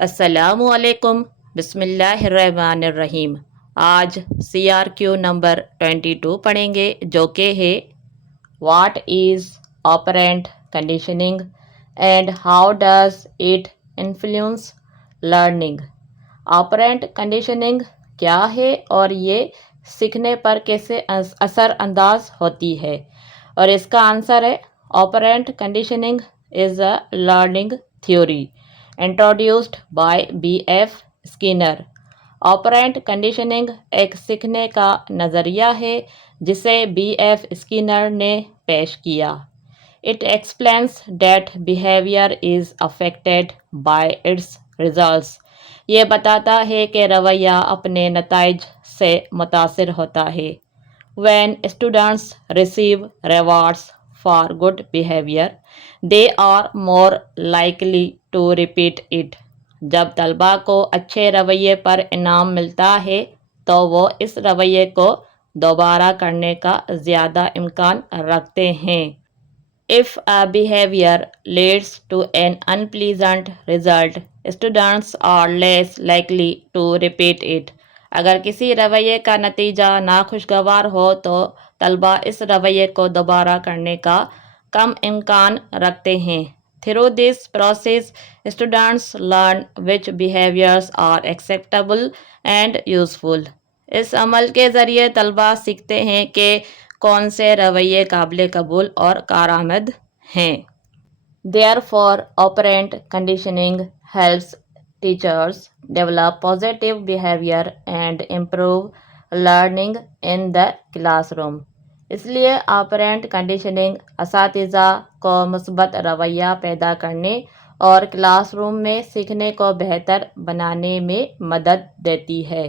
السلام علیکم۔ بسم اللہ الرحمن الرحیم۔ آج CRQ نمبر 22 پڑھیں گے جو کہ ہے what is operant conditioning and how does it influence learning. Operant conditioning کیا ہے اور یہ سیکھنے پر کیسے اثر انداز ہوتی ہے، اور اس کا آنسر ہے operant conditioning is a learning theory introduced by B.F. Skinner۔ Operant conditioning ایک سیکھنے کا نظریہ ہے جسے B.F. Skinner نے پیش کیا۔ It explains that behavior is affected by its results۔ یہ بتاتا ہے کہ رویہ اپنے نتائج سے متاثر ہوتا ہے۔ When students receive rewards for good behavior, they are more likely to repeat it۔ جب طلباء کو اچھے رویے پر انعام ملتا ہے تو وہ اس رویے کو دوبارہ کرنے کا زیادہ امکان رکھتے ہیں۔ If a behavior leads to an unpleasant result, students are less likely to repeat it۔ اگر کسی رویے کا نتیجہ ناخوشگوار ہو تو طلباء اس رویے کو دوبارہ کرنے کا کم امکان رکھتے ہیں۔ Through this process, students learn which behaviors are acceptable and useful۔ اس عمل کے ذریعے طلباء سیکھتے ہیں کہ کون سے رویے قابل قبول اور کارآمد ہیں۔ Therefore, operant conditioning helps teachers develop positive behavior and improve learning in the classroom۔ اس لیے آپرینٹ کنڈیشننگ اساتذہ کو مثبت رویہ پیدا کرنے اور کلاس روم میں سیکھنے کو بہتر بنانے میں مدد دیتی ہے۔